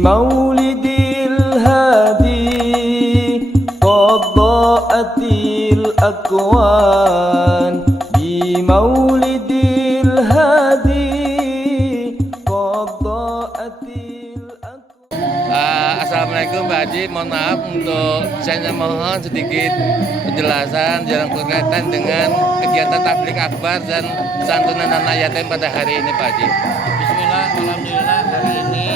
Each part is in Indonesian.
بمولد الهادي قد ضاءت الأكوان بمولد الهادي قد ضاءت Assalamualaikum Pak Haji, mohon maaf untuk saya mohon sedikit penjelasan yang berkaitan dengan kegiatan tablik akbar dan santunan anak yatim pada hari ini Pak Haji. Bismillah, alhamdulillah hari ini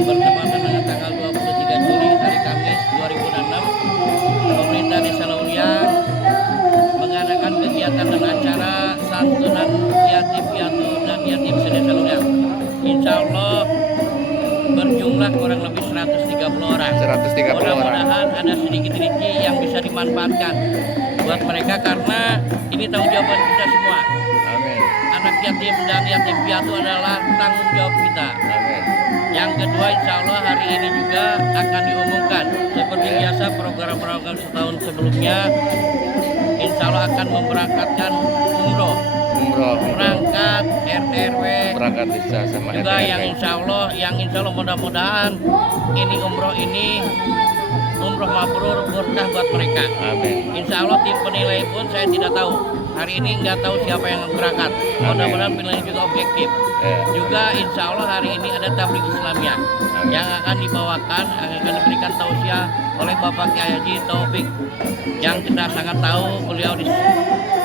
bertepatan dengan tanggal 23 Juli hari Kamis 2006 pemerintah Desa Lauliang mengadakan kegiatan dan acara santunan yatim piatu dan yatim sedesa Lauliang. Insya Allah berjumlah kurang lebih 130 orang. Mudah-mudahan ada sedikit rezeki yang bisa dimanfaatkan buat mereka karena ini tanggung jawab kita semua. Amin. Anak yatim dan yatim piatu adalah tanggung jawab kita. Amin. Yang kedua, insya Allah hari ini juga akan diumumkan seperti biasa program-program setahun sebelumnya. Insya Allah akan memberangkatkan umroh. Berangkat RT RW berangkat desa sama juga RT. yang insya Allah mudah-mudahan ini umroh mabrur berkah buat mereka. Amin. Insya Allah tim penilai pun saya tidak tahu hari ini, nggak tahu siapa yang berangkat. Mudah-mudahan penilai juga objektif. Juga insya Allah hari ini ada tabligh Islamiyah yang akan dibawakan, akan diberikan tausiah oleh Bapak Kiai Haji Taufik yang kita sangat tahu beliau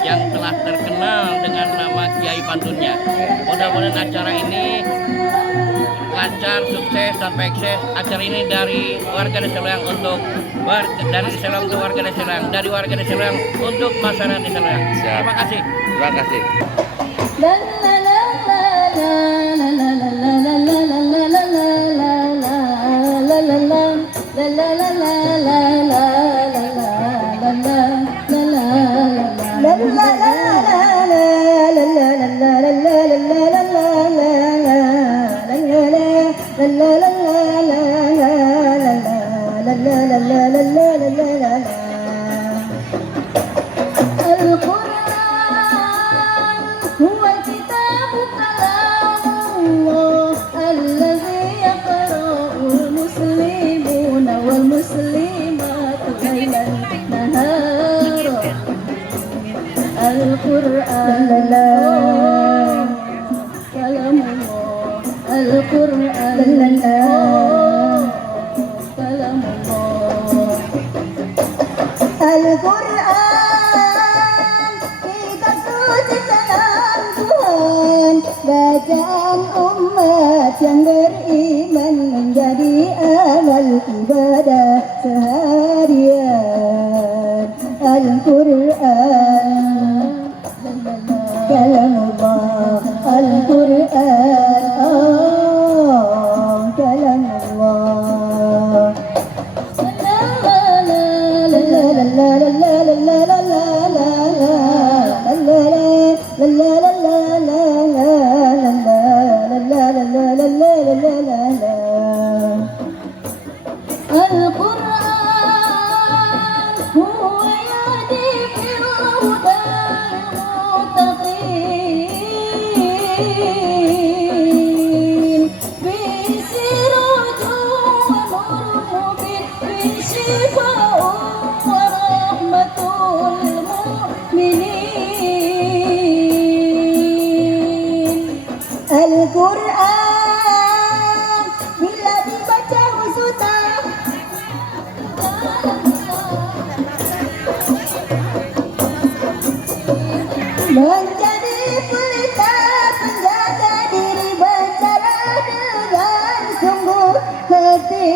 yang telah terkenal dengan nama Kiai Pantunnya. Mudah-mudahan acara ini lancar, sukses, sampai eksis. Acara ini dari warga Desa Lauliang untuk dari Desa Lauliang untuk warga Desa Lauliang, dari warga Desa Lauliang untuk masyarakat Desa Lauliang. Terima kasih. Terima kasih. Bacaan umat yang beriman menjadi amal ibadah seharian. Al-Quran kalamullah, Al-Quran kalamullah. Al-Quran bila dibaca husutah menjadi pelita penjaga diri, bicara dengan sungguh hati.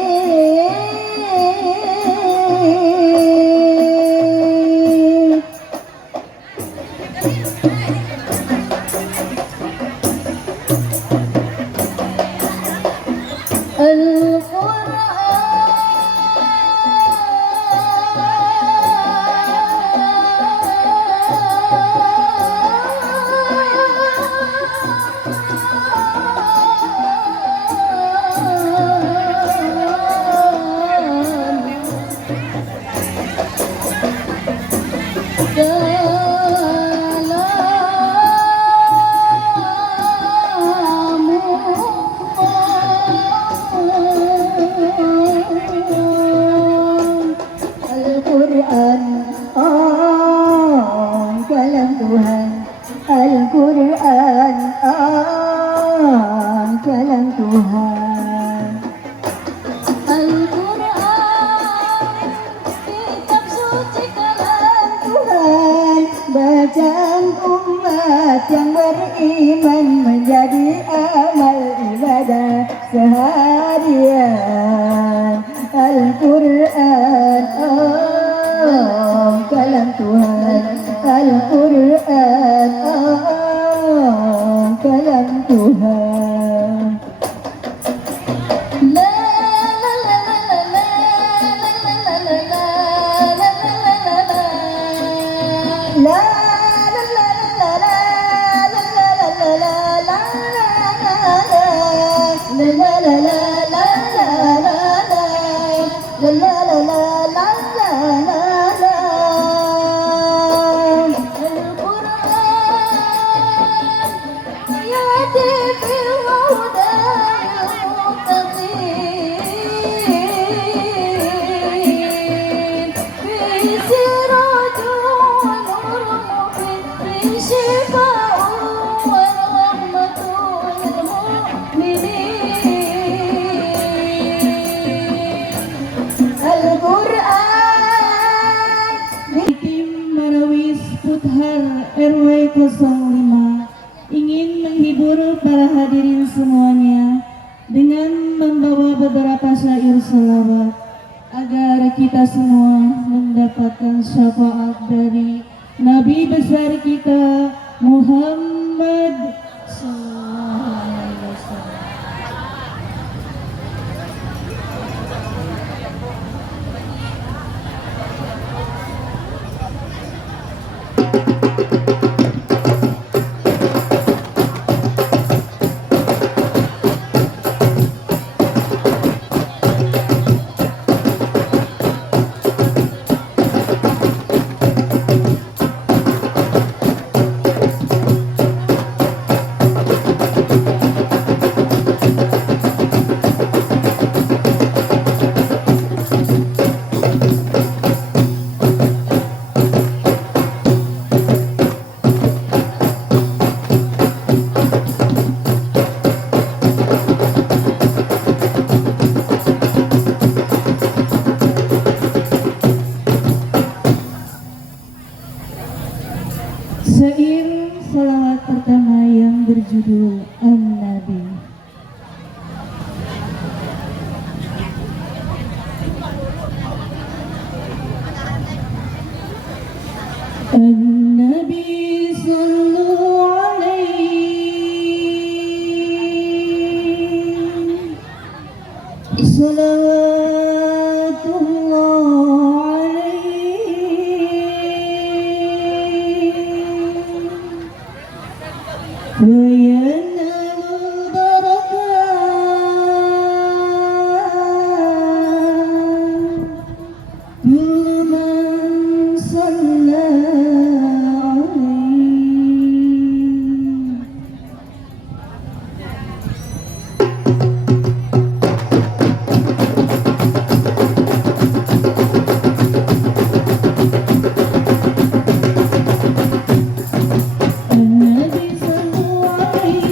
Al-Quran kalam Tuhan. Al-Quran kitab suci kalam Tuhan, bacaan umat yang beriman menjadi amal ibadah seharian. Al-Quran kalam Tuhan. Al-Quran kalam Tuhan. La la la la la la la la la la la la RW 05 ingin menghibur para hadirin semuanya dengan membawa beberapa syair selawat agar kita semua mendapatkan syafaat dari Nabi besar kita Muhammad sallallahu alaihi wasallam. Syair salawat pertama yang berjudul An-Nabi. An-Nabi sallu alaihi salawatullah وينال البركات بمن صلى عليه. النبي صلى الله عليه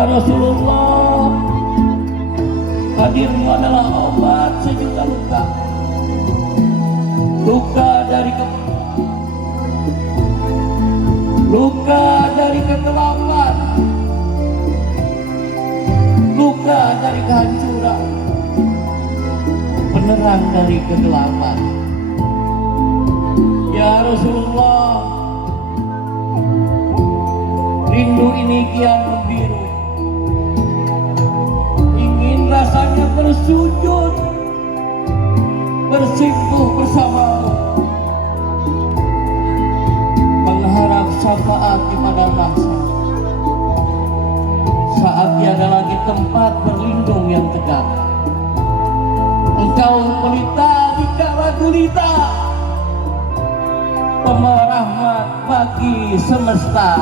Ya Rasulullah, hadirmu adalah obat sejuta luka. Luka dari kegelapan, luka dari kehancuran, penerang dari kegelapan. Ya Rasulullah, rindu ini kian membiru, ingin rasanya bersujud, bersimpuh bersamamu, mengharap syafaat di padang mahsyar saat tiada lagi tempat berlindung yang tegak. Engkau pelita dikala gulita, pemerahmat bagi semesta.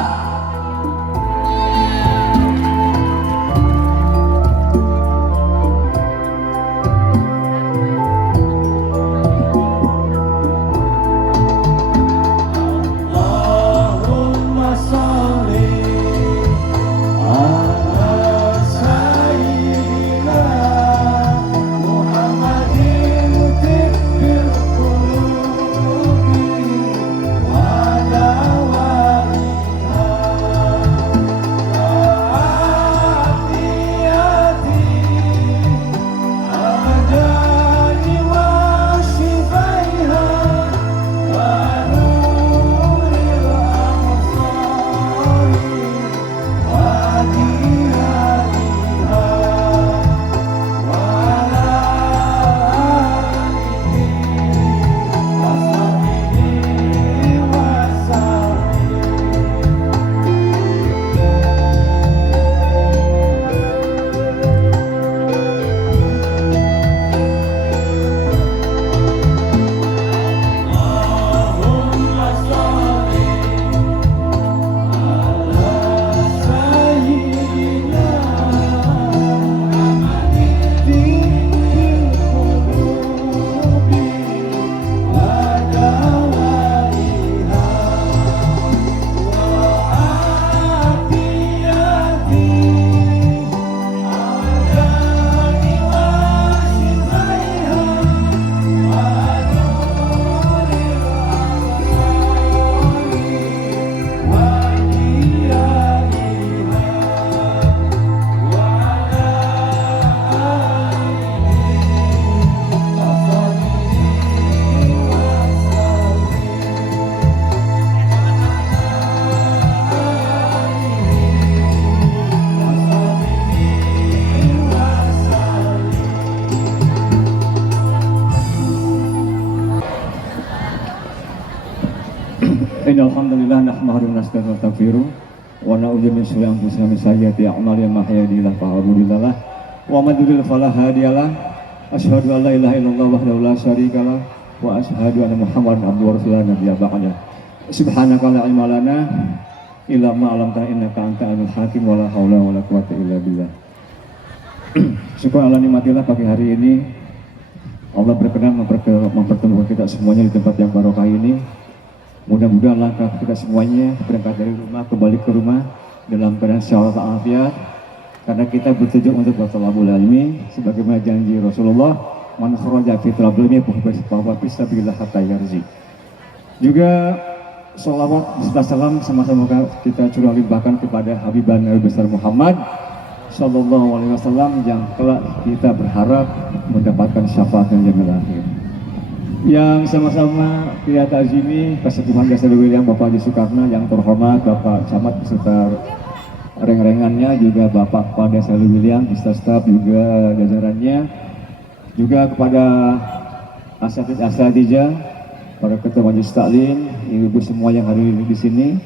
Alhamdulillah nahmaduhu wa nastaghfiruh wa na'udzu min syururi anfusina min sayyiati a'malina may yahdihillahu fala mudilla lahu wa may yudlil fala hadiya lahu asyhadu an la ilaha illallah wahdahu la syarika lahu wa asyhadu anna muhammadan abduhu wa rasuluhu nabiyya ba'da subhanaka la ilma lana illa ma 'allamtana innaka antal alimul hakim wa la haula wa la quwwata illa billah. Syukur Allah nikmatillah pagi hari ini Allah berkenan mempertemukan kita semuanya di tempat yang barokah ini. Mudah-mudahan langkah kita semuanya berangkat dari rumah kembali ke rumah dalam keadaan sehat walafiat, karena kita bertujuan untuk bertolabul ilmi sebagaimana janji Rasulullah, man kharaja fi talabil ilmi fa bisa billah hatta yarzi. Juga sholawat serta salam sama-sama kita curah limpahkan kepada Habibana Nabi besar Muhammad sallallahu alaihi wasallam yang kelak kita berharap mendapatkan syafaat yang jamil akhir. Yang sama-sama kita ta'zimi kesepuhan Desa Lewiliang Bapak Haji Soekarno yang terhormat Bapak Camat beserta reng-rengannya, juga Bapak Kepala Desa Lewiliang, beserta staf juga jajarannya, juga kepada asatidz-asatidz, para ketua majelis taklim, ibu semua yang hadir di sini,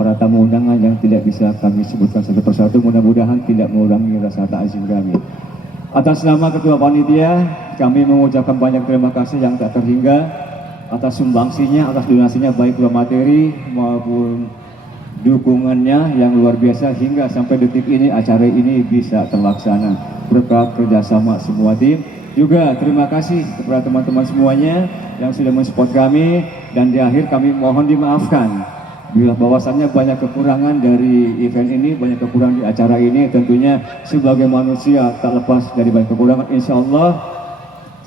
para tamu undangan yang tidak bisa kami sebutkan satu persatu, mudah-mudahan tidak mengurangi rasa ta'zim kami. Atas nama Ketua Panitia, kami mengucapkan banyak terima kasih yang tak terhingga atas sumbangsinya, atas donasinya, baik berupa materi maupun dukungannya yang luar biasa hingga sampai detik ini acara ini bisa terlaksana berkat kerjasama semua tim. Juga terima kasih kepada teman-teman semuanya yang sudah mensupport kami, dan di akhir kami mohon dimaafkan Bila bahwasannya banyak kekurangan dari event ini, banyak kekurangan di acara ini, tentunya sebagai manusia tak lepas dari banyak kekurangan. Insya Allah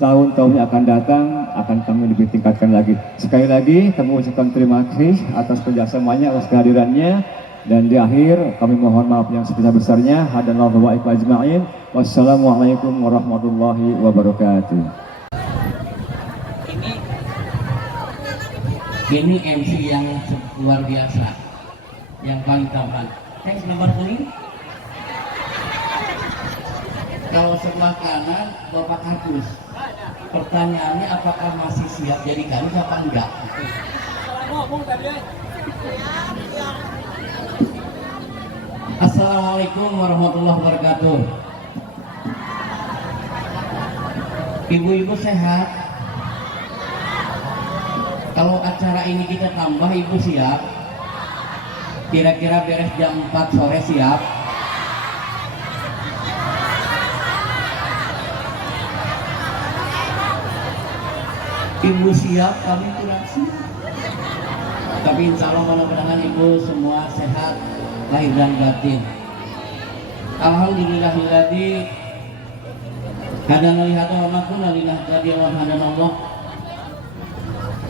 tahun-tahun yang akan datang akan kami lebih tingkatkan lagi. Sekali lagi kami ucapkan terima kasih atas kerjasamanya, atas kehadirannya, dan di akhir kami mohon maaf yang sebesar-besarnya. Hadanallahu wa iyyakum ajma'in. Wassalamualaikum warahmatullahi wabarakatuh. Ini MC yang luar biasa, yang paling tampan. Thanks nomor kuning. Kalau sebelah kanan Bapak Agus. Pertanyaannya apakah masih siap jadi kadis apa enggak? Assalamualaikum warahmatullahi wabarakatuh. Ibu-ibu sehat? Kalau acara ini kita tambah, ibu siap? Kira-kira beres jam 4 sore siap? Ibu siap, kami kurang siap. Tapi insya Allah mudah-mudahan ibu semua sehat lahir dan batin. Alhamdulillahilladzi hadana li hadza wa ma kunna linahtadiya laula an hadana Allah.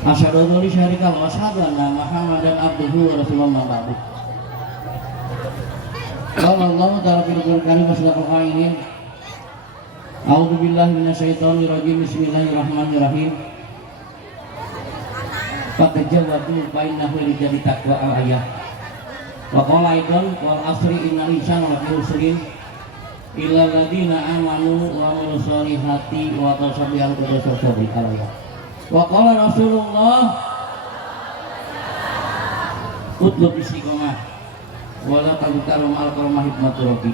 Asyhadu an la ilaha illallah wa asyhadu anna Muhammadan abduhu wa rasuluhu ma ba'du. Qala Allah ta'ala fil Qur'anil Karim wa sadaqal qailin. A'udzu billahi minasyaitonir rajim. Bismillahirrahmanirrahim. Fatajawadu bainahu lijadi taqwa al-ayah. Wa qala aidan wal asri innal insana lafi khusrin illa alladziina aamanu wa 'amilus shalihati wa tasabbihal qudus al-ayah. Wa qala Rasulullah utlub istiqomah wala tagtaru ma'al qawma hikmatu rabbi.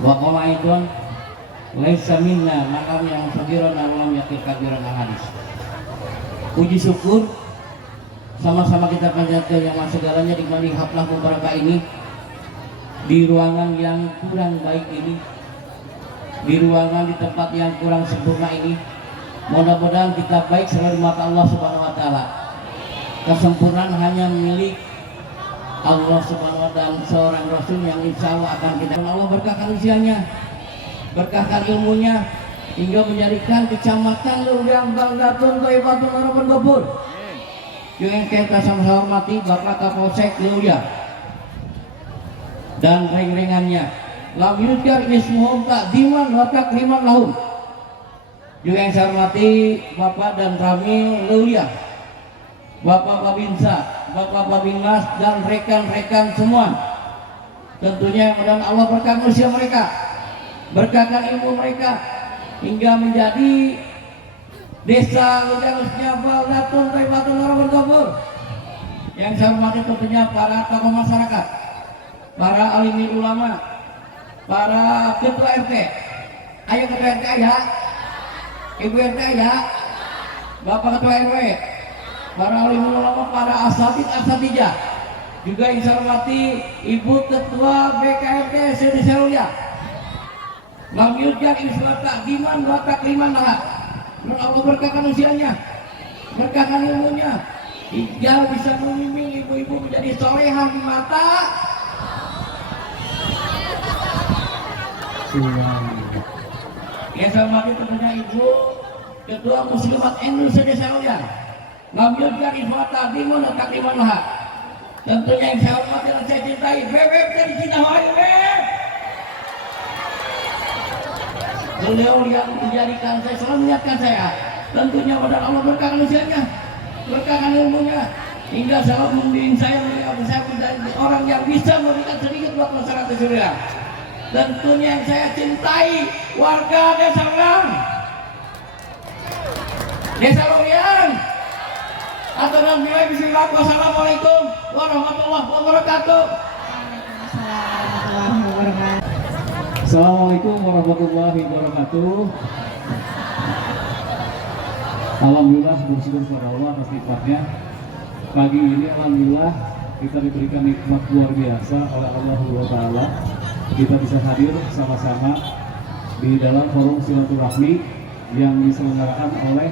Wa qala aidan laisa minna maqam yang sagiran wa lam yakil kabiran al-hadis. Puji syukur sama-sama kita panjatkan yang segalanya di haflah mubarakah ini, di ruangan yang kurang baik ini, di ruangan di tempat yang kurang sempurna ini. Mudah-mudahan kita baik selalu di mata Allah Subhanahu wa taala. Kesempurnaan hanya milik Allah Subhanahu wa taala, seorang rasul yang insya Allah akan kita. Allah berkahkan usianya, berkahkan ilmunya, hingga menjadikan kecamatan Leuliang Baldatun Thaibatun Harapan Gopur. Yang kita sama-sama hormati Bapak Kapolsek Leuliang dan ring-ringannya. Lam yuzkar ismuhum takdiman wa takriman lahum. Juga yang saya hormati Bapak dan Rami Leuliang, Bapak Babinsa, Bapak Babinmas dan rekan-rekan semua. Tentunya mudah-mudahan Allah berkahkan usia mereka, berkahkan ilmu mereka, hingga menjadi desa Leuliang khususnya Baldatun Thaibatun Harapan Gopur. Yang saya hormati tentunya para tokoh masyarakat, para alim ulama, para ketua RT. Ayo ketua RT ya. Ibu RT ya, Bapak Ketua RW, para alim ulama, para asatidjah, juga yang saya hormati Ibu Ketua BKRT Sedesa Leuliang. Lam yuzkar ismuhum takdiman wa takriman lahum. Allah berkahkan usianya, berkahkan ilmunya, hingga bisa membimbing ibu-ibu menjadi solehah di mata. Yang saya hormati tentunya Ibu Ketua Muslimat Indonesia Desa Leuliang. Lam yuzkar ismuhum takdiman wa takriman lahum. Tentunya yang saya hormati dan saya cintai Bebek dari Cidahoy. Beliau yang menjadikan saya, selalu mengingatkan saya. Tentunya pada Allah berkahkan usianya, berkahkan ilmunya, hingga selalu membimbing saya menjadi orang yang bisa memberikan sedikit buat masyarakat Leuliang. Tentunya yang saya cintai warga Desa Leuliang, Desa Leuliang. Aturun bilai bismillah. Wassalamualaikum warahmatullahi wabarakatuh. Assalamualaikum warahmatullahi wabarakatuh. Alhamdulillah bersyukur kepada Allah atas nikmatnya. Pagi ini alhamdulillah kita diberikan nikmat luar biasa oleh Allah Subhanahu wa taala. Kita bisa hadir sama-sama di dalam forum silaturahmi yang diselenggarakan oleh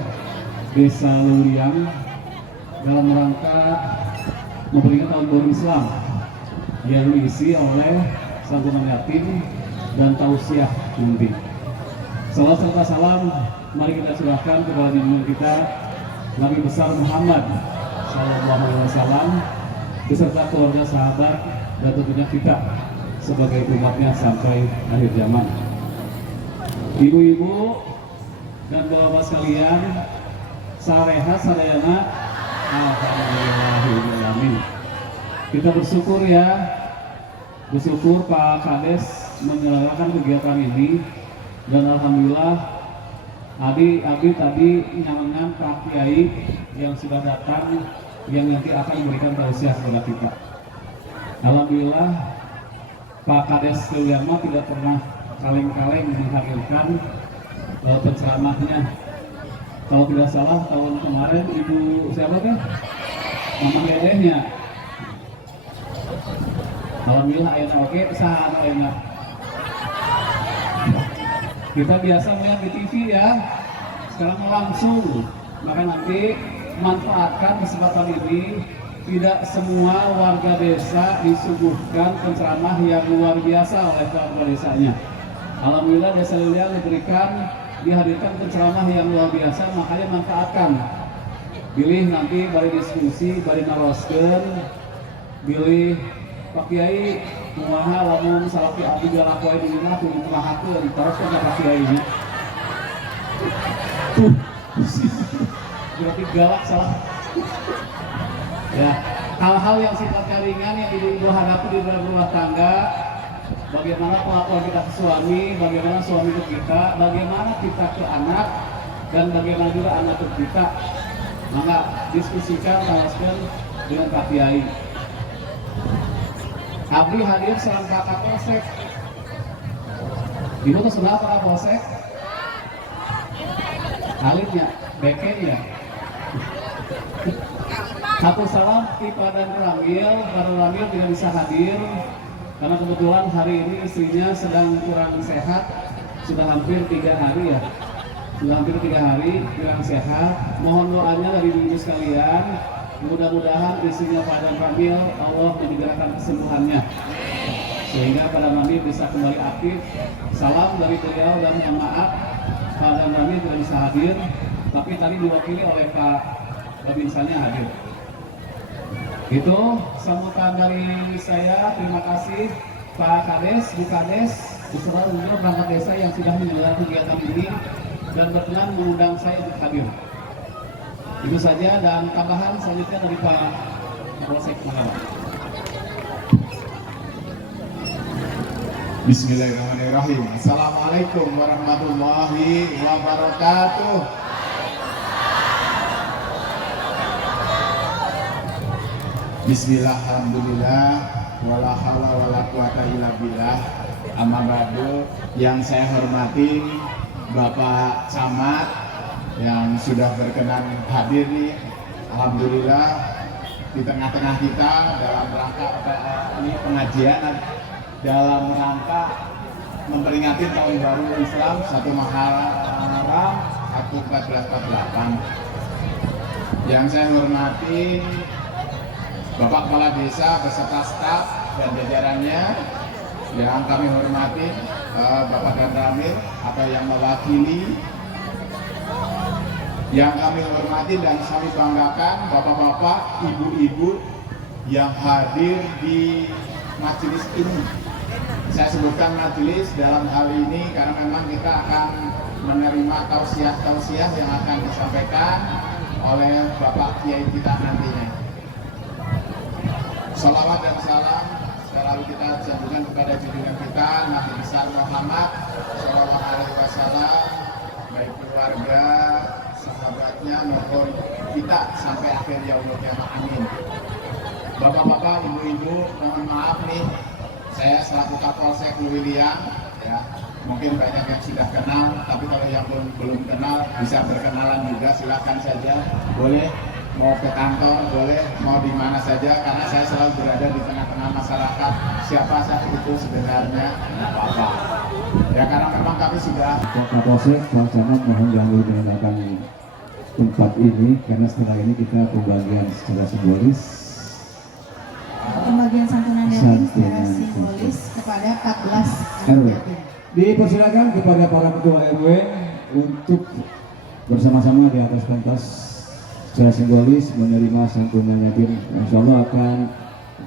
Desa Leuliang dalam rangka memberikan tahun baru Islam yang diisi oleh santunan yatim dan tausiah nanti. Salam serta salam mari kita curahkan kepada junjungan kita Nabi besar Muhammad Sallallahu Alaihi Wasallam beserta keluarga, sahabat, dan tentunya kita sebagai umatnya sampai akhir zaman. Ibu-ibu dan bapak-bapak sekalian, sareha sadayana, alhamdulillahirobbilalamin. Kita bersyukur ya, bersyukur Pak Kades menyelenggarakan kegiatan ini, dan alhamdulillah Abi tadi nyamangan Pak Kiai yang sudah datang yang nanti akan memberikan tausiah kepada kita. Alhamdulillah Pak Kades Kewiarma tidak pernah kaleng-kaleng menghadirkan penceramahnya. Kalau tidak salah tahun kemarin Ibu siapa kan? Mama Dedehnya. Alhamdulillah ayat oke saha enak. Kita biasa melihat di TV ya, sekarang langsung. Maka nanti manfaatkan kesempatan ini. Tidak semua warga desa disuguhkan penceramah yang luar biasa oleh warga desanya. Alhamdulillah Desa Lilian dihadirkan penceramah yang luar biasa, makanya manfaatkan. Pilih nanti bari diskusi, bari naroskeun, pilih Pak Kiai kumaha lamun salapi abdi galakoe di imah kudu terahakeun teruskeun ka Pak Kiainya. Berarti galak salah. Ya, hal-hal yang sifatnya ringan yang ibu-ibu hadapi di dalam rumah tangga, bagaimana pelakuan kita ke suami, bagaimana suami ke kita, bagaimana kita ke anak, dan bagaimana juga anak ke kita. Maka diskusikan, talaskan dengan Pak Kiai. Abdi hadir serang Pak Kapolsek. Ibu tuh sebelah Pak Kapolsek? Alipnya, bekenya. Satu salam Pak dan Ramil tidak bisa hadir karena kebetulan hari ini istrinya sedang kurang sehat, sudah hampir 3 hari ya, kurang sehat. Mohon doanya dari ibu sekalian, mudah-mudahan istrinya Pak dan Ramil Allah menyegerakan kesembuhannya sehingga Pak dan Ramil bisa kembali aktif. Salam dari beliau dan mohon maaf Pak dan Ramil tidak bisa hadir, tapi tadi diwakili oleh Pak Babinsannya hadir. Itu sambutan dari saya. Terima kasih Pak Kades, Bu Kades, beserta perangkat desa yang sudah menyelenggarakan kegiatan ini dan berkenan mengundang saya untuk hadir. Itu saja, dan tambahan selanjutnya dari Pak Kapolsek Makassar. Bismillahirrahmanirrahim. Assalamualaikum warahmatullahi wabarakatuh. Bismillah, alhamdulillah, wala haula wala quwata illa billah. Amma ba'du, yang saya hormati Bapak Camat yang sudah berkenan hadir nih. Alhamdulillah di tengah-tengah kita dalam rangka ini pengajian dalam rangka memperingati tahun baru Islam 1 Muharram 1448. Yang saya hormati Bapak Kepala Desa beserta staf dan jajarannya, yang kami hormati Bapak dan Ramil atau yang mewakili, yang kami hormati dan kami banggakan bapak-bapak, ibu-ibu yang hadir di majelis ini. Saya sebutkan majelis dalam hal ini karena memang kita akan menerima tausiah-tausiah yang akan disampaikan oleh Bapak Kiai kita nantinya. Salawat dan salam selalu kita janjikan kepada junjungan kita Nabi besar Muhammad Sallallahu Alaihi Wasallam, baik keluarga, sahabatnya maupun kita sampai akhir yaumul kiamat. Amin. Bapak-bapak, ibu-ibu, mohon maaf nih, saya selaku Kapolsek Luwiliang ya, mungkin banyak yang sudah kenal, tapi kalau yang belum kenal bisa berkenalan juga, silakan saja, boleh. Mau ke kantor boleh, mau di mana saja, karena saya selalu berada di tengah-tengah masyarakat. Siapa saya itu sebenarnya apa? Ya karena memang kami sudah. Kapolsek Camat mohon jangan menggunakan tempat ini karena setelah ini kita pembagian secara simbolis yatim secara simbolis kepada 14 anak RW. yatim. Dipersilakan kepada para ketua RW untuk bersama-sama di atas pentas secara simbolis menerima santunan yatim. Insya Allah akan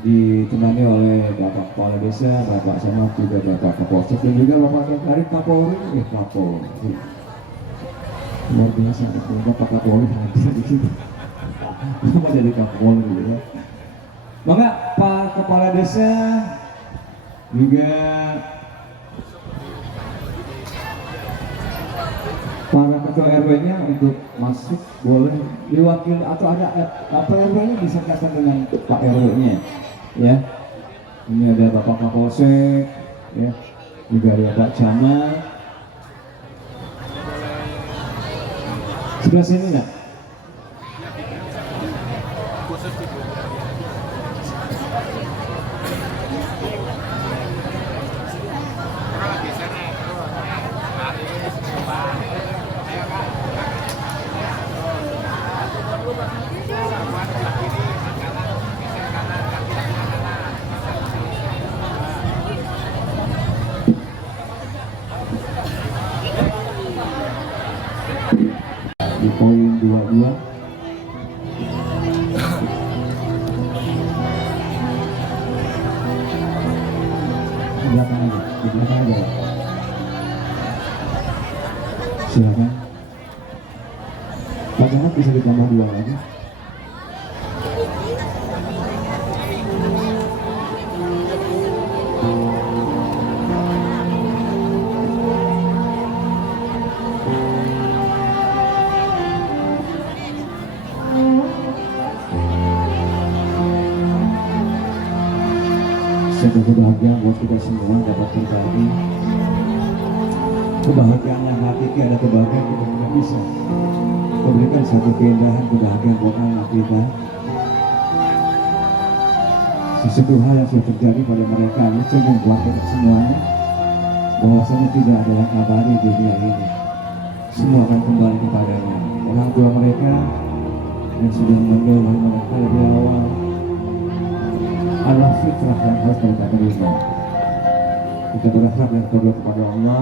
ditemani oleh Bapak Kepala Desa, Bapak Samad, juga Bapak Kapolsek dan juga Bapak Karim Kapolri. Kapolri luar biasa itu Bapak Kapolri hadir di sini. Apa jadi Kapolri ya? Maka Pak Kepala Desa juga para ketua RW-nya untuk masuk boleh diwakili atau ada apa RW-nya disertakan dengan Pak RW-nya ya. Ini ada Bapak Kapolsek ya, juga ada Pak Camat. Sebelah sini enggak? Di poin 22 di belakang aja silakan Pak Camat, bisa ditambah 2 lagi. Satu kebahagiaan buat kita semua dapat terjadi. Kebahagiaan yang hakiki ada kebahagiaan kita tidak bisa memberikan satu keindahan kebahagiaan buat anak kita. Sesuatu hal yang sudah terjadi pada mereka itu membuat kita semuanya bahwasanya tidak ada yang abadi di dunia ini. Semua akan kembali kepadanya. Orang tua mereka yang sudah mendorong mereka lebih awal adalah fitrah yang harus mereka terima. Kita berharap dan berdoa kepada Allah.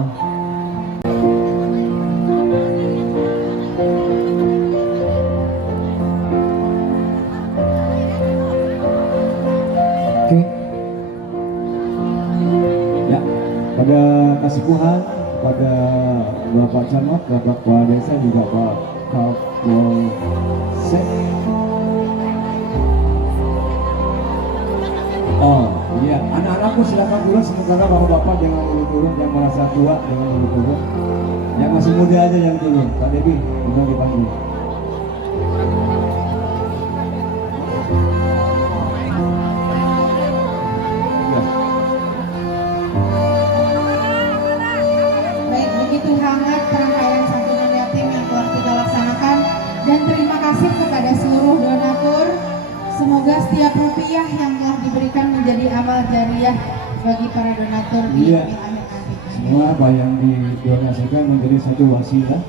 Oke. Ya, pada Kasipuhan, pada Bapak Camat, Bapak Kepala Desa, juga Pak Kapolsek. Oh iya, anak-anakku silakan turun, sementara bapak-bapak jangan dulu turun, yang merasa tua jangan dulu turun. Yang masih muda aja yang turun. Pak Debi, bisa dipanggil. Ya. Baik, begitu hangat rangkaian santunan yatim yang telah kita laksanakan, dan terima kasih kepada seluruh donatur. Semoga setiap rupiah yang telah diberikan menjadi amal jariah bagi para donatur di akhir nanti. Semua apa yang didonasikan menjadi satu wasilah,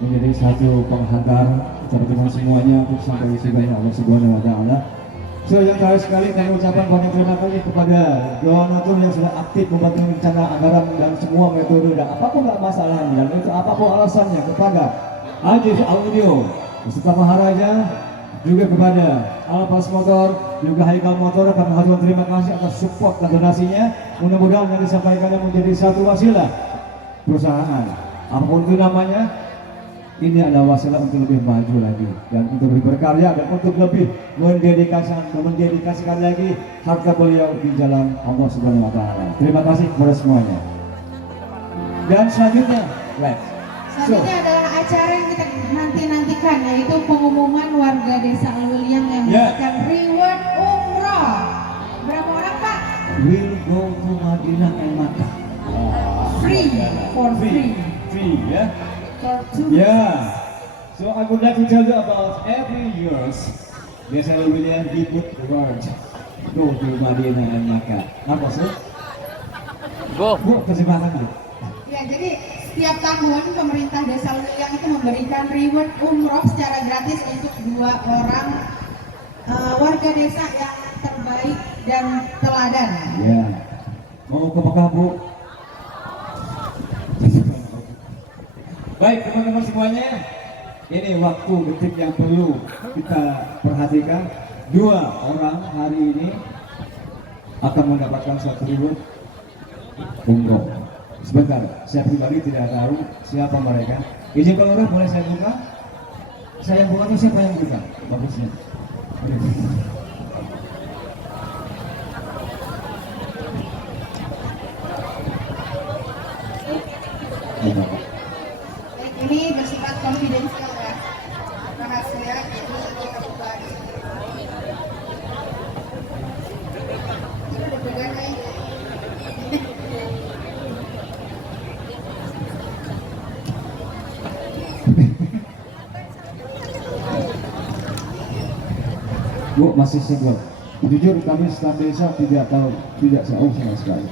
menjadi satu penghantar terjemahan semuanya untuk sampai surga Allah Subhanahu wa taala. So, yang terakhir sekali kami ucapkan banyak terima kasih kepada donatur yang sudah aktif membantu rencana anggaran dan semua metode dan apapun nggak masalahnya dan itu apapun alasannya, kepada Ajis Audio beserta Maharaja, juga kepada Alpas Motor, juga Haikal Motor, kami harus terima kasih atas support dan donasinya. Mudah-mudahan yang disampaikannya menjadi satu wasilah perusahaan, apapun itu namanya, ini adalah wasilah untuk lebih maju lagi dan untuk lebih berkarya dan untuk lebih mendedikasikan lagi harta beliau di jalan Allah Subhanahu wa taala. Terima kasih kepada semuanya. Dan selanjutnya, Selanjutnya adalah acara yang kita nantikan, yaitu pengumuman warga Desa Alwiliang yang mendapatkan reward umroh. Berapa orang, Pak? Will go to Madinah and Makkah. Free, for free. Free, ya. For 2 Yeah. So I would like to tell you about every years Desa Alwiliang give reward. Go to Madinah and Makkah. Apa sih? Go. Bu, kesempatan Bu. Ya, jadi setiap tahun pemerintah Desa Alwiliang itu memberikan reward umroh secara gratis untuk 2 orang warga desa yang terbaik dan teladan. Ya, mau ke Mekah Bu? Baik teman-teman semuanya, ini waktu detik yang perlu kita perhatikan. 2 orang hari ini akan mendapatkan suatu reward umroh. Sebentar, saya pribadi tidak tahu siapa mereka. Izin Pak Lurah, boleh saya buka? Saya buka atau siapa yang buka? Bagusnya. Ini bersifat konfidensial ya, rahasia, itu kita buka. Sudah dipegang ya. Bu, masih single. Jujur kami staf desa tidak tahu, tidak tahu sama sekali.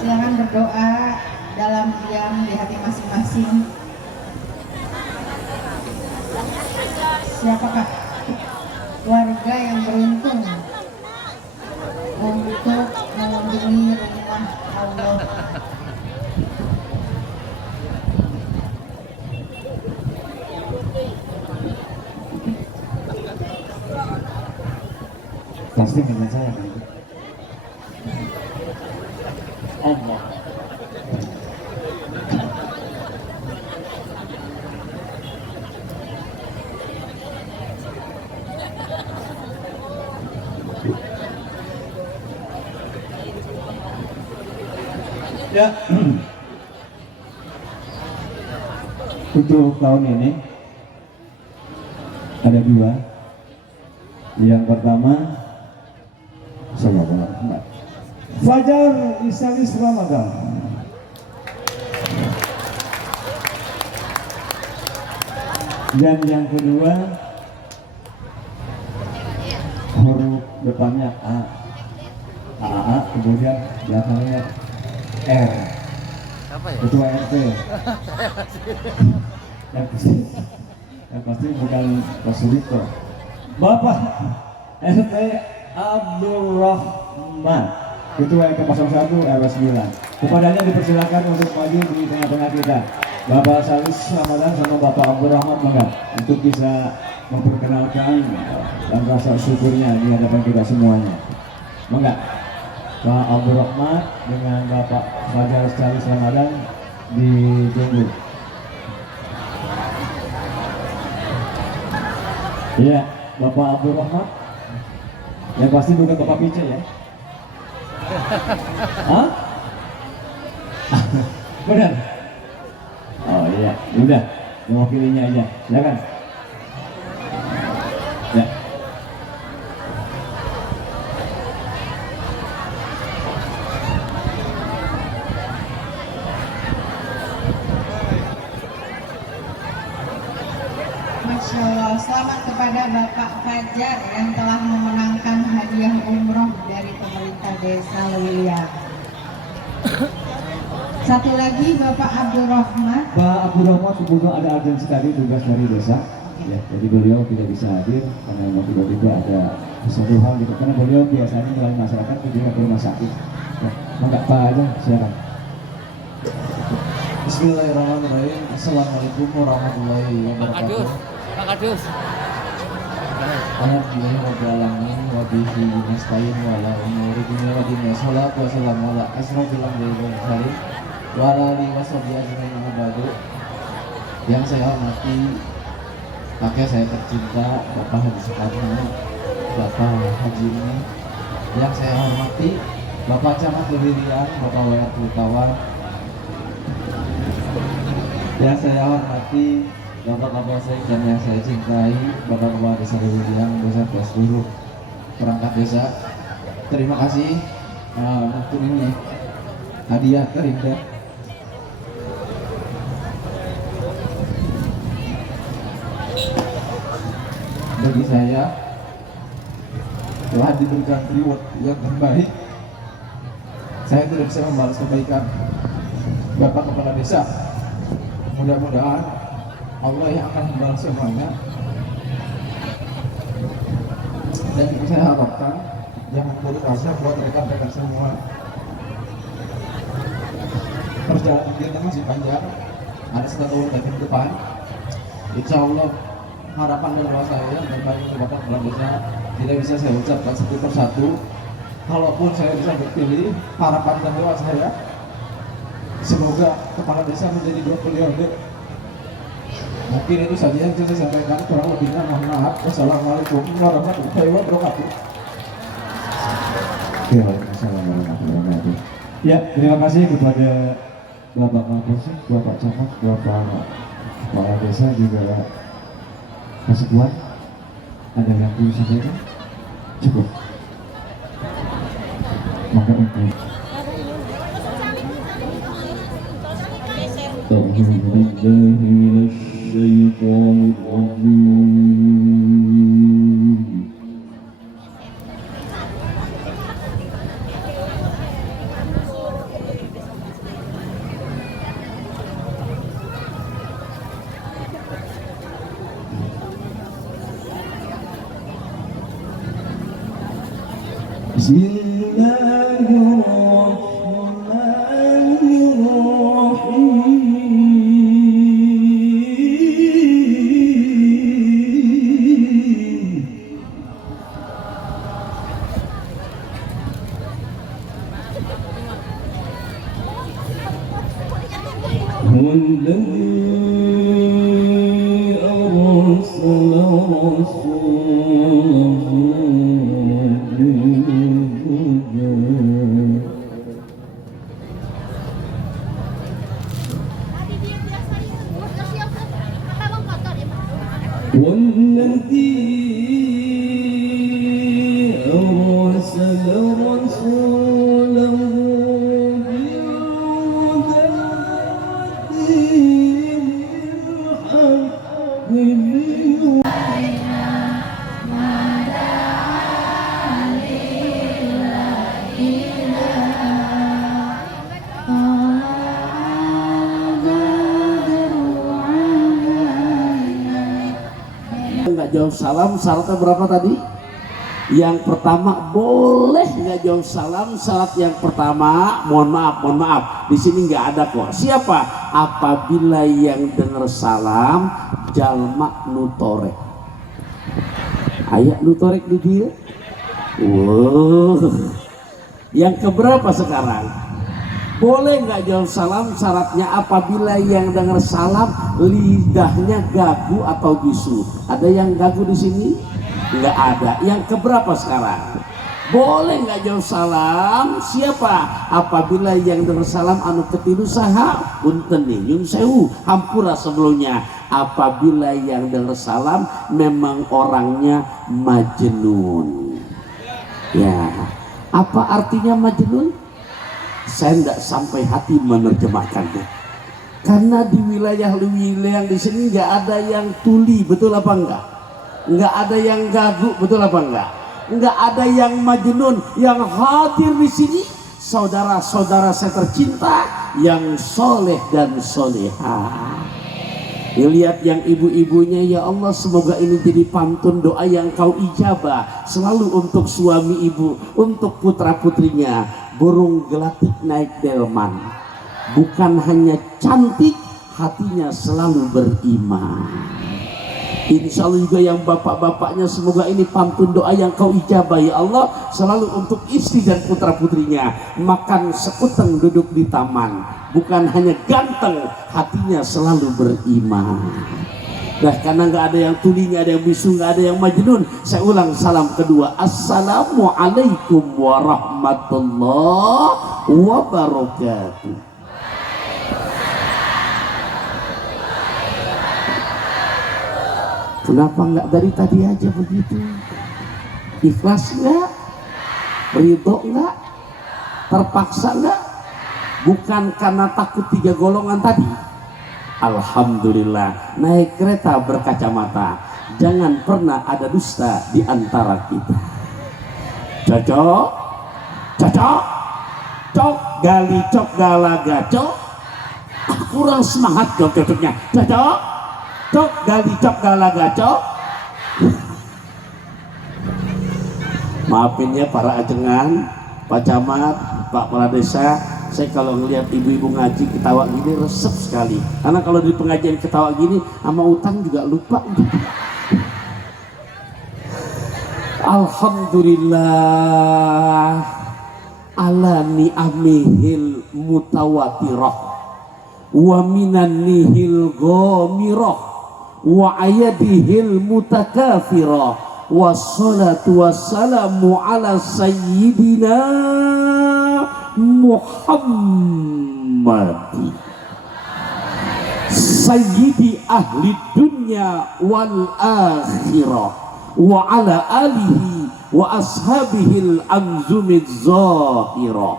Silakan berdoa dalam diam di hati masing-masing. Siapakah warga yang beruntung untuk mengunjungi rumah Allah? Pasti dengan saya kan? Allah. Ya, untuk tahun ini ada 2. Yang pertama, Sallallahu Alaihi Wasallam, Fajar Isalis Ramadan. Dan yang kedua, huruf depannya A, kemudian belakangnya R. Ketua RT. yang pasti bukan Pak Surito. Bapak RT Abdurrahman, Ketua RT 01 RW 9. Kepadanya dipersilakan untuk maju di tengah-tengah kita. Bapak Salis Ramadan sama Bapak Abdurrahman untuk bisa memperkenalkan dan rasa syukurnya di hadapan kita semuanya. Mangga. Pak Abdurrahman dengan Bapak Fajar Salis Ramadan ditunggu. Iya, Bapak Abdurrahman. Yang pasti bukan Bapak Pice ya? Hah? Benar? Oh iya, udah, mewakilinya aja, silakan. Ya. Masya Allah, selamat kepada Bapak Fajar yang telah memenangkan hadiah umroh dari pemerintah desa Lewiliang. Satu lagi Bapak Abdurrahman. Pak Abdurrahman kebetulan ada urgensi tadi tugas dari desa, ya, jadi beliau tidak bisa hadir karena memang tiba-tiba ada keseluruhan gitu. Karena beliau biasanya melayani masyarakat juga ke rumah sakit. Ya, enggak Pak aja, silakan. Bismillahirrahmanirrahim. Assalamualaikum warahmatullahi wabarakatuh. Pak Kadus. Alhamdulillahirrahmanirrahim. Wa bihi nasta'in wa ala umuri dunya wa dina. Shalatu wassalamu ala asrofil anbiya'i wal mursalin wa ala alihi washabihi ajmain, amma ba'du. Yang saya hormati kakek saya tercinta Bapak Haji Soekarno, Bapak Haji ini. Yang saya hormati Bapak Camat Lewiliang, Bapak Wayat Lutawan. Yang saya hormati Bapak Kapolsek dan yang saya cintai Bapak Kepala Desa Lewiliang beserta seluruh perangkat desa. Terima kasih untuk ini hadiah terindah. bagi saya telah diberikan reward yang terbaik. Saya tidak bisa membalas kebaikan Bapak Kepala Desa. Mudah-mudahan Allah yang akan membalas semuanya. Dan saya harapkan jangan putus asa buat rekan-rekan semua. Perjalanan kita masih panjang, ada 1 tahun lagi ke depan. Insya Allah harapan dan doa saya yang terbaik untuk Bapak Kepala Desa tidak bisa saya ucapkan satu persatu. Kalaupun saya bisa berpilih, harapan dan doa saya semoga Kepala Desa menjadi 2 periode. Mungkin itu saja yang bisa saya sampaikan, kurang lebihnya mohon maaf. Wassalamualaikum warahmatullahi wabarakatuh. Ya, Waalaikumsalam warahmatullahi wabarakatuh. Ya, terima kasih kepada Bapak Kapolsek, Bapak Camat, Bapak Kepala Desa juga Kasekuan. Ada yang perlu sampaikan? Cukup. Maka untuk nggak jawab salam, syaratnya berapa tadi? Yang pertama, boleh nggak jawab salam. Syarat yang pertama, mohon maaf, di sini nggak ada kok. Siapa? Apabila yang dengar salam jalma nutorek. Ayat nutorek di dia. Wow. Yang keberapa sekarang? Boleh nggak jawab salam? Syaratnya apabila yang dengar salam lidahnya gagu atau bisu. Ada yang gagu di sini? Nggak ada. Yang keberapa sekarang? Boleh nggak jawab salam? Siapa? Apabila yang dengar salam anu ketidu saha punten nih nyun sewu hampura sebelumnya. Apabila yang dengar salam memang orangnya majnun. Ya, apa artinya majnun? Saya tidak sampai hati menerjemahkannya. Karena di wilayah yang di sini nggak ada yang tuli, betul apa enggak? Nggak ada yang gagu, betul apa enggak? Nggak ada yang majnun. Yang hadir di sini saudara-saudara saya tercinta yang soleh dan soleha. Lihat yang ibu-ibunya, ya Allah semoga ini jadi pantun doa yang kau ijabah selalu untuk suami ibu, untuk putra putrinya. Burung gelatik naik delman, bukan hanya cantik, hatinya selalu beriman. Insya Allah juga yang bapak-bapaknya semoga ini pantun doa yang kau ijabah ya Allah selalu untuk istri dan putra putrinya. Makan sekuteng duduk di taman, bukan hanya ganteng, hatinya selalu beriman. Nah, karena nggak ada yang tuli, nggak ada yang bisu, nggak ada yang majnun, saya ulang salam kedua. Assalamualaikum warahmatullahi wabarakatuh. Kenapa nggak dari tadi aja begitu? Ikhlas nggak? Ridho nggak? Terpaksa nggak? Bukan karena takut 3 golongan tadi. Alhamdulillah, naik kereta berkacamata, jangan pernah ada dusta di antara kita. Cocok? Cocok? Cok gali cok galaga cok. Kurang semangat dong cocoknya. Cocok? Cok gali cok galaga cok. Maafin ya para ajengan, Pak Camat, Pak Kepala Desa, saya kalau ngelihat ibu-ibu ngaji ketawa gini resep sekali. Karena kalau di pengajian ketawa gini, sama utang juga lupa. Alhamdulillah ala ni'amihil mutawatirah wa minan nihil ghamirah wa ayadihil mutakafirah. Wassalatu wassalamu ala sayyidina Muhammad sayyidi ahli dunya wal akhirah wa ala alihi wa ashabihil anzumiz zahirah.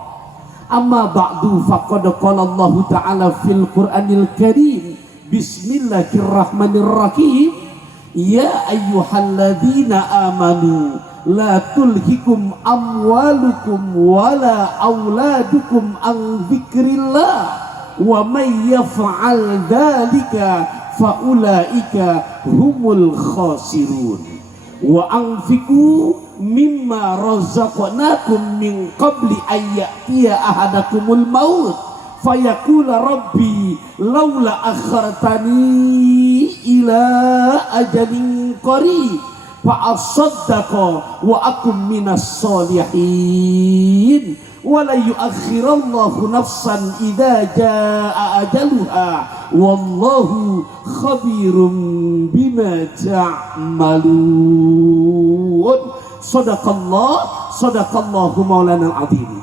Amma ba'du faqad qala Allah ta'ala fil Qur'anil Karim bismillahirrahmanirrahim. Ya ayyuhalladzina amanu la tulhikum amwalukum wala auladukum an dzikrillah wa may yaf'al dzalika faulaika humul khasirun wa anfiqu mimma razaqnakum min qabli ayyatiya ahadakumul maut fayaqula rabbi laula akhartani ila ajalin qarib fa asaddaqa wa akum minas solihin wa la yuakhirallahu nafsan idza jaa ajaluha wallahu khabirum bima ta'malun. Sadaqallahu maulana al-azim.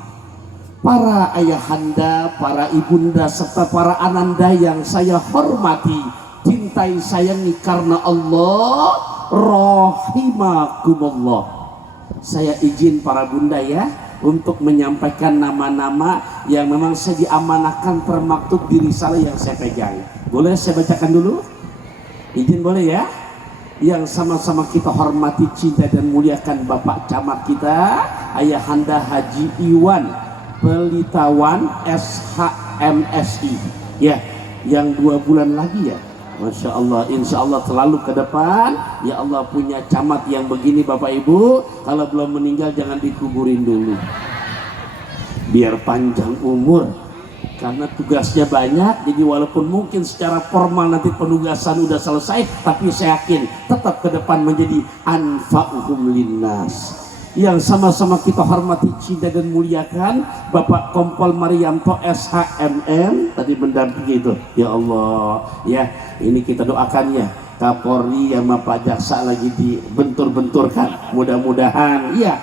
Para ayahanda, para ibunda, serta para ananda yang saya hormati, cintai, sayangi karena Allah, rahimakumullah. Saya izin para bunda ya untuk menyampaikan nama-nama yang memang saya diamanahkan termaktub di risalah yang saya pegang. Boleh saya bacakan dulu? Izin boleh ya? Yang sama-sama kita hormati, cinta dan muliakan Bapak Camat kita, Ayahanda Haji Iwan Pelitawan SHMSI ya, yang 2 bulan lagi ya, Masya Allah, insya Allah selalu ke depan. Ya Allah, punya camat yang begini Bapak Ibu, kalau belum meninggal jangan dikuburin dulu, biar panjang umur, karena tugasnya banyak. Jadi walaupun mungkin secara formal nanti penugasan udah selesai, tapi saya yakin tetap ke depan menjadi anfa'uhum linnas. Yang sama-sama kita hormati, cinta dan muliakan Bapak Kompol Marianto SHMM tadi mendampingi itu. Ya Allah ya, ini kita doakan ya, Kapolri sama Pak Jaksa lagi dibentur-benturkan, mudah-mudahan ya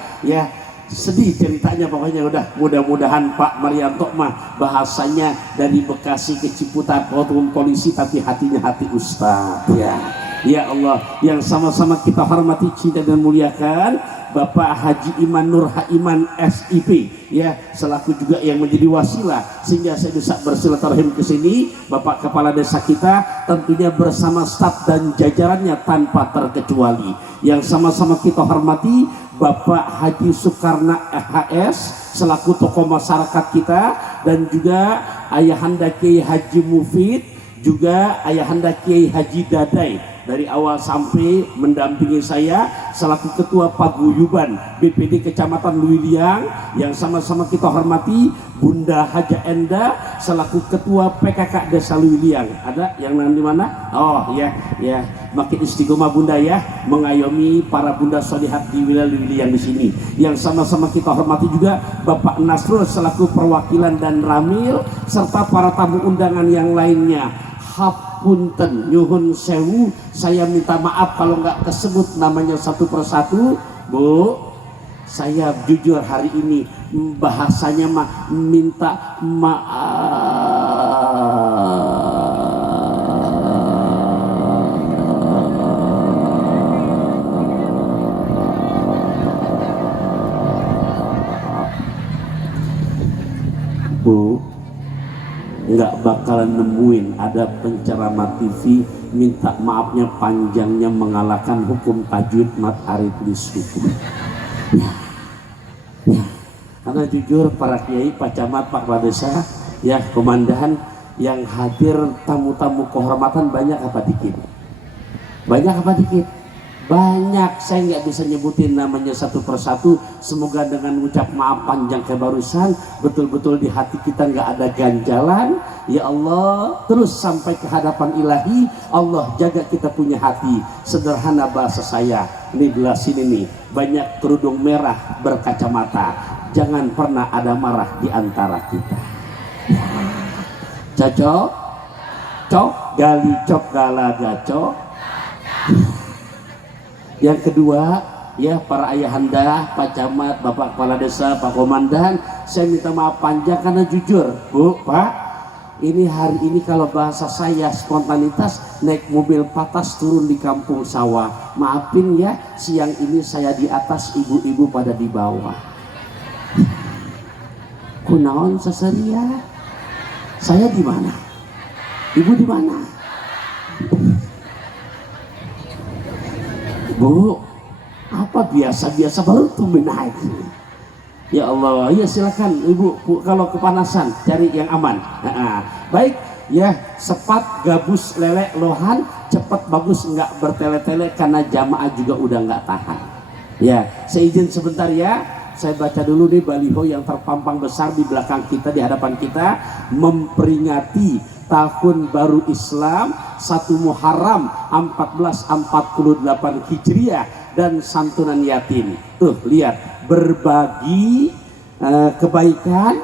sedih ceritanya pokoknya. Udah mudah-mudahan Pak Marianto mah bahasanya dari Bekasi ke Ciputat walaupun polisi tapi hatinya hati Ustadz ya. Ya Allah, yang sama-sama kita hormati, cinta dan muliakan Bapak Haji Iman Nur Haiman SIP ya, selaku juga yang menjadi wasilah sehingga saya bisa bersilaturahim ke sini. Bapak Kepala Desa kita tentunya bersama staf dan jajarannya tanpa terkecuali. Yang sama-sama kita hormati Bapak Haji Soekarna HS selaku tokoh masyarakat kita, dan juga Ayahanda Kiai Haji Mufid, juga Ayahanda Kiai Haji Dadai dari awal sampai mendampingi saya selaku Ketua Paguyuban BPD Kecamatan Luiliang. Yang sama-sama kita hormati Bunda Haja Enda selaku Ketua PKK Desa Luiliang. Ada yang di mana? Oh ya, makin istiqomah Bunda ya, mengayomi para bunda sholihat di wilayah Luiliang di sini. Yang sama-sama kita hormati juga Bapak Nasrul selaku perwakilan dan Ramil, serta para tamu undangan yang lainnya. Punten, nyuhun sewu, saya minta maaf kalau nggak kesebut namanya satu persatu. Bu, saya jujur hari ini bahasanya mah minta maaf. Bu, nggak bakalan nemuin ada penceramah TV minta maafnya panjangnya mengalahkan hukum tajwid mat arif lisuku. Ya. Karena jujur para kiai, Pak Camat, Pak Kepala Desa, ya komandan yang hadir, tamu-tamu kehormatan banyak apa dikit? Banyak apa dikit? Banyak, saya nggak bisa nyebutin namanya satu persatu. Semoga dengan ucap maaf panjang kayak barusan, betul-betul di hati kita nggak ada ganjalan. Ya Allah, terus sampai ke hadapan ilahi, Allah jaga kita punya hati. Sederhana bahasa saya, ini belah sini nih, banyak kerudung merah berkacamata. Jangan pernah ada marah di antara kita. Cocok? Cok, gali cok galaga cok. Yang kedua, ya para ayahanda, Pak Camat, Bapak Kepala Desa, Pak Komandan, saya minta maaf panjang karena jujur, Bu, Pak, ini hari ini kalau bahasa saya spontanitas, naik mobil patas turun di kampung sawah. Maafin ya, siang ini saya di atas, ibu-ibu pada di bawah. Kunaon seseria? Saya di mana? Ibu di mana? Bu, apa biasa-biasa baru tumben naik. Ya Allah, ya silakan Ibu, Bu, kalau kepanasan cari yang aman. Baik, ya sepat, gabus, lele, lohan, cepat bagus, nggak bertele-tele karena jamaah juga udah nggak tahan. Ya, saya izin sebentar ya. Saya baca dulu nih baliho yang terpampang besar di belakang kita, di hadapan kita, memperingati tahun baru Islam 1 Muharram 1448 Hijriah dan santunan yatim. Tuh lihat, berbagi kebaikan,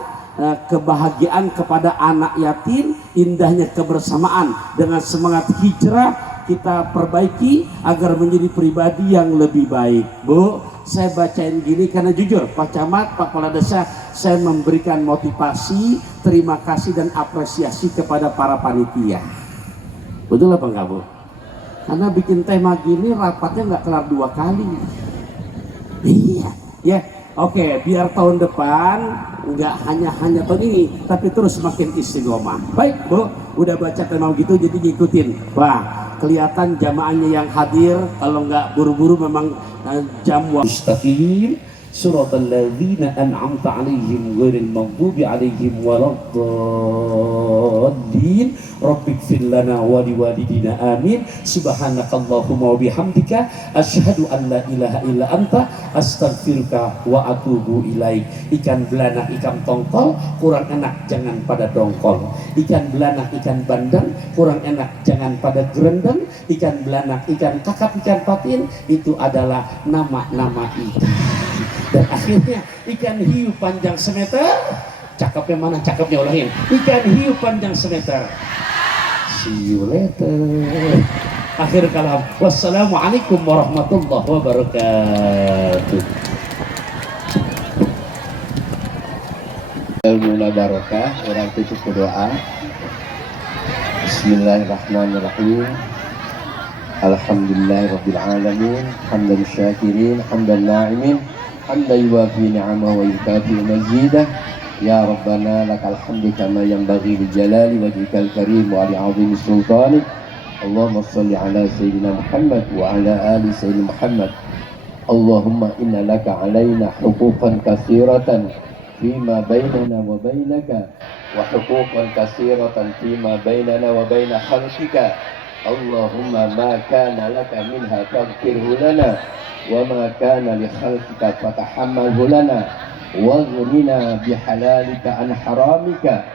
kebahagiaan kepada anak yatim, indahnya kebersamaan dengan semangat hijrah kita perbaiki agar menjadi pribadi yang lebih baik. Bu, saya bacain gini karena jujur, Pak Camat, Pak Kepala Desa, saya memberikan motivasi, terima kasih dan apresiasi kepada para panitia. Betul apa enggak, Bu? Karena bikin tema gini rapatnya nggak kelar 2 kali. Iya, ya. Oke, biar tahun depan nggak hanya tahun ini, tapi terus semakin istiqomah. Baik, Bu, udah baca tema gitu jadi ngikutin. Wah, kelihatan jamaahnya yang hadir, kalau nggak buru-buru memang jam mustaqim. Suratal ladzina an'amta 'alaihim ghairil maghdubi 'alaihim waladdallin. Rabbighfir lana wa liwalidina amin. Subhanakallahumma wa bihamdika asyhadu an la ilaha illa anta astaghfiruka wa atubu ilaik. Ikan belanak, ikan tongkol kurang enak jangan pada dongkol. Ikan belanak, ikan bandeng kurang enak jangan pada gerendeng. Ikan belanak, ikan kakap, ikan patin itu adalah nama-nama ikan. Dan akhirnya ikan hiu panjang semeter, cakepnya mana? Cakepnya ulangin. Ikan hiu panjang semeter. See you later. Akhir kalam. Wassalamualaikum warahmatullahi wabarakatuh. Ilmu barokah, orang tutup berdoa. Bismillahirrahmanirrahim. Alhamdulillahirabbil alamin, hamdan syakirin, hamdan na'imin, hamdan yuwafi ni'amahu wa yukafi mazidah. Ya Rabbana lakal hamdu kama yanbaghi li jalali wajhikal karim wa li 'azimi sultanik. Allahumma shalli ala sayyidina Muhammad wa ala ali sayyidina Muhammad. Allahumma inna laka 'alaina huquqan katsiratan fima bainana wa bainaka wa huquqan katsiratan fima bainana wa baina khalqika. Allahumma ma kana laka minha taghfirhu lana wa ma kana li khalqika fatahammalhu lana wa ghnina bihalalika an haramika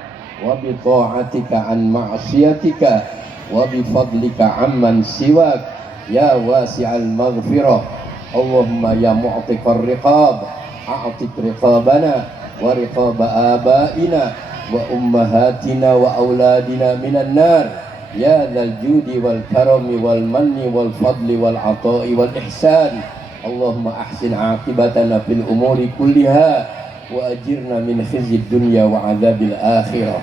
wa bi ta'atika an ma'siyatika wa bi fadlika amman siwak ya wasi'al maghfirah. Allahumma ya mu'tiqar riqab a'tiq riqabana wa riqaba abaina wa ummahatina wa auladina minan nar. Ya dzal judi wal karami wal manni wal fadli wal ata'i wal ihsan. Allahumma ahsin aqibatana fil umuri kulliha wa ajirna min khizyid dunya wa adzabil akhirah.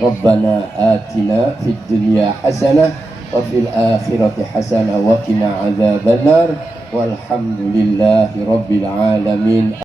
Rabbana atina fid dunya hasanah wa fil akhirati hasanah wa qina adzabannar. Walhamdulillahi rabbil alamin.